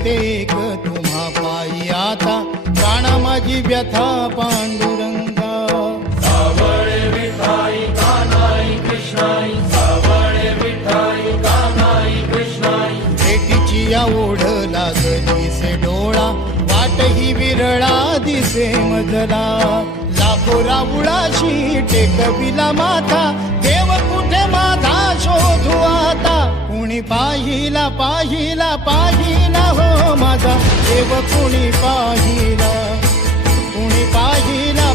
येते एक तुम्हा पायी आता, प्राणा माझी व्यथा पांडुरंगा. सावळे विठाई कान्हाई कृष्णाई, सावळे विठाई कान्हाई कृष्णाई. भेटीची या ओढ लागली से डोळा, वाट ही विरळा दिसे मजला. लाखो राऊळाशी टेकविला माथा, देव कुठे माझा शोधू आता. कुणी पाहिला पाहिला पाहिला हो माझा देव, कुणी पाहिला, कुणी पाहिला